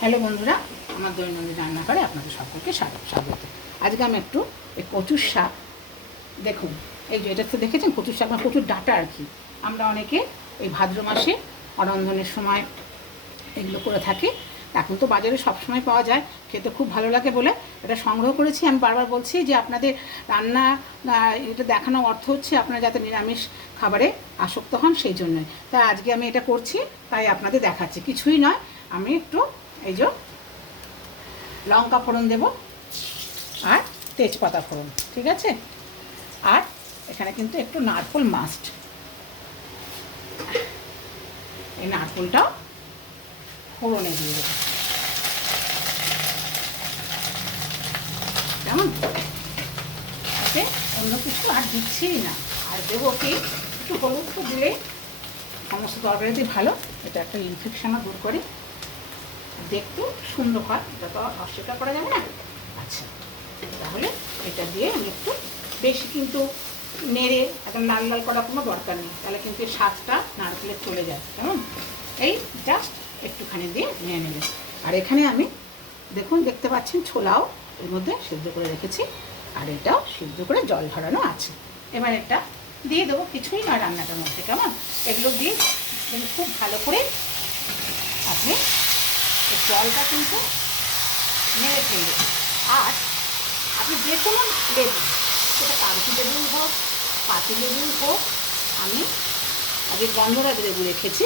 Hello বন্ধুরা, আমার দৈনন্দিন রান্নাঘরে আপনাদের সকলকে স্বাগত। আজকে আমি একটু এই কচুর শাক, দেখুন এই যে এটা তো দেখেছেন কচুর শাক মানে কচুর ডাঁটা আর কি। আমরা অনেকে এই ভাদ্র মাসে অরন্ধনের সময় এগুলো করে থাকি। এখন তো বাজারে সবসময় পাওয়া যায়, খেতে খুব ভালো লাগে বলে এটা সংগ্রহ করেছি। আমি বারবার বলছি যে আপনাদের রান্না এটা দেখানোর অর্থ হচ্ছে আপনারা যাতে নিরামিষ খাবারে আসক্ত হন, সেই জন্যই। তাই আজকে আমি এটা করছি, তাই আপনাদের দেখাচ্ছি। কিছুই নয়, আমি একটু এই যে লঙ্কা ফোড়ন দেব আর তেজপাতা ফোড়ন, ঠিক আছে। আর এখানে কিন্তু একটু নারকেল মাস্ট, এই নারকেলটাও ফোড়নে দিয়ে দেবো, কেমন। ওকে, অন্য কিছু আর দিচ্ছি না। আর দেবো কি একটু হলুদ তো দিলেই সমস্ত তরকারিতে ভালো, এটা একটা ইনফেকশনও দূর করে, দেখতে সুন্দর হয়, এটা তো অস্বীকার করা যাবে না। আচ্ছা, তাহলে এটা দিয়ে আমি একটু বেশি কিন্তু নেড়ে একদম লাল লাল করার কোনো দরকার নেই, তাহলে কিন্তু এই স্বাদটা নারকেলের চলে যায়, কেমন। এই জাস্ট একটুখানি দিয়ে নিয়ে নেবে। আর এখানে আমি দেখুন দেখতে পাচ্ছেন ছোলাও এর মধ্যে সিদ্ধ করে রেখেছি, আর এটাও সিদ্ধ করে জল ঝরানো আছে। এবার এটা দিয়ে দেবো, কিছুই নয় রান্নাটার মধ্যে, কেমন। এগুলো দিয়ে খুব ভালো করে আপনি জলটা কিন্তু নেড়ে ফেলবে। আর আপনি যে কোনো লেবু, সেটা কাগজি লেবুই হোক, পাতি লেবুই হোক, আমি আগে গন্ধরাজ লেবু রেখেছি,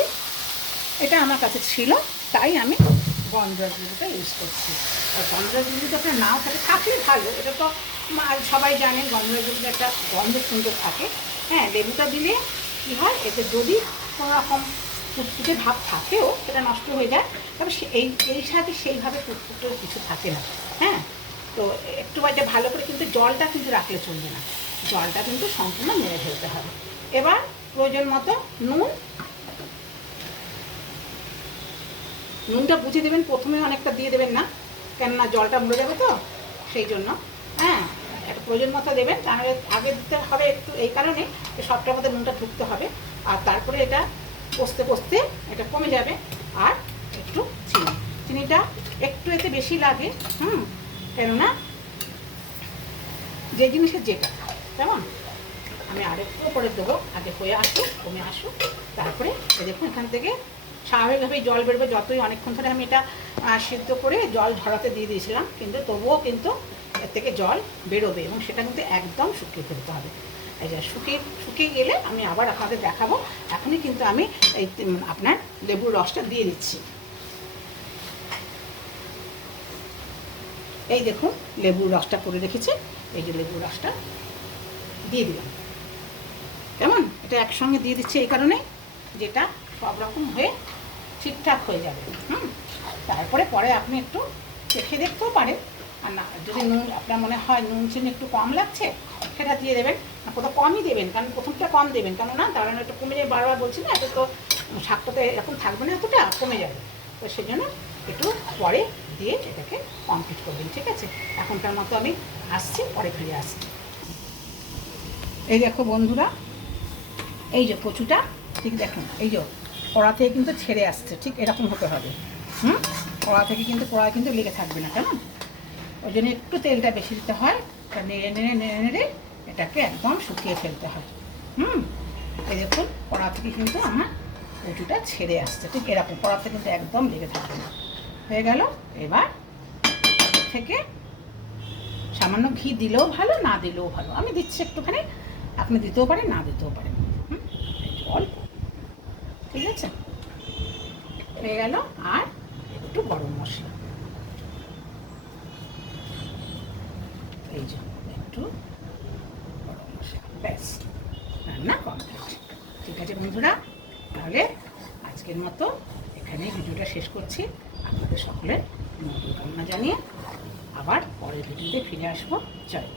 এটা আমার কাছে ছিল, তাই আমি গন্ধরাজ লেবুটা ইউজ করছি। আর গন্ধরাজ লেবুটা আপনার নাও থাকলে ভালো, এটা তো সবাই জানেন গন্ধরাজ লেবুটা একটা গন্ধ সুন্দর থাকে। হ্যাঁ, লেবুটা দিলে কী হয়, এতে যদি কোনো রকম ফুটফুটে ভাব থাকেও সেটা নষ্ট হয়ে যায়, তবে এই সাথে সেইভাবে ফুটফুটে কিছু থাকে না। হ্যাঁ, তো একটু এটা ভালো করে কিন্তু জলটা কিন্তু রাখলে চলবে না, জলটা কিন্তু সম্পূর্ণ মেরে ফেলতে হবে। এবার প্রয়োজন মতো নুনটা বুঝে দেবেন, প্রথমে অনেকটা দিয়ে দেবেন না, কেননা জলটা মরে যাবে তো, সেই জন্য। হ্যাঁ, একটা প্রয়োজন মতো দেবেন, তাহলে আগে দিতে হবে একটু, এই কারণে সবটার মধ্যে নুনটা ঢুকতে হবে। আর তারপরে এটা কষতে কষতে এটা কমে যাবে। আর একটু চিনিটা একটু এতে বেশি লাগে, কেননা যে জিনিসের যেটা, কেমন। আমি আরেকটু করে দেবো, আগে হয়ে আসুক, কমে আসুক, তারপরে দেখুন এখান থেকে স্বাভাবিকভাবেই জল বেরোবে। যতই অনেকক্ষণ ধরে আমি এটা সিদ্ধ করে জল ঝরাতে দিয়ে দিয়েছিলাম, কিন্তু তবুও কিন্তু এর থেকে জল বেরোবে, এবং সেটা কিন্তু একদম শুকিয়ে ফেলতে হবে। এই যে শুকিয়ে গেলে আমি আবার আপনাদের দেখাবো। এখনই কিন্তু আমি এই আপনার লেবুর রসটা দিয়ে দিচ্ছি। এই দেখুন লেবুর রসটা করে রেখেছি, এই যে লেবুর রসটা দিয়ে দিলাম, কেমন। এটা একসঙ্গে দিয়ে দিচ্ছি এই কারণে, যেটা সব রকম হয়ে ঠিকঠাক হয়ে যাবে। তারপরে পরে আপনি একটু চেখে দেখতেও পারেন, আর না যদি নুন আপনার মনে হয় নুন চিনি একটু কম লাগছে, সেটা দিয়ে দেবেন। কোথাও কমই দেবেন, কারণ প্রথমটা কম দেবেন, কেননা কারণ একটু কমে যাবে, বারবার বলছি না, এত তো শাকটাতে এরকম থাকবে না, এতটা কমে যাবে, তো সেই জন্য একটু পরে দিয়ে এটাকে কমপ্লিট করবেন, ঠিক আছে। এখনকার মতো আমি আসছি, পরে ফিরে আসছি। এই দেখো বন্ধুরা, এই যে কচুটা ঠিক দেখুন, এই যে কড়া থেকে কিন্তু ছেড়ে আসছে, ঠিক এরকম হতে হবে। কড়া থেকে কিন্তু কড়ায় কিন্তু লেগে থাকবে না, কেমন। ওই জন্য একটু তেলটা বেশি দিতে হয়, নেড়ে নেড়ে নেড়ে নেড়ে এটাকে একদম শুকিয়ে ফেলতে হয়। এই দেখুন কড়া থেকে কিন্তু আমার কচুটা ছেড়ে আসছে, ঠিক এরকম কড়াতে কিন্তু একদম লেগে থাকবে না। হয়ে গেল। এবার থেকে সামান্য ঘি দিলেও ভালো, না দিলেও ভালো, আমি দিচ্ছি একটুখানি, আপনি দিতেও পারেন, না দিতেও পারেন, অল্প, ঠিক আছে। হয়ে গেল। আর একটু গরম মশলা, এই যে একটু গরম মশলা, ব্যাস রান্না কমপ্লিট। ঠিক আছে বন্ধুরা, তাহলে আজকের মতো এখানেই ভিডিওটা শেষ করছি। আপনাদের সকলের মঙ্গল কামনা জানিয়ে আবার পরের ভিডিওতে ফিরে আসবো। জয়।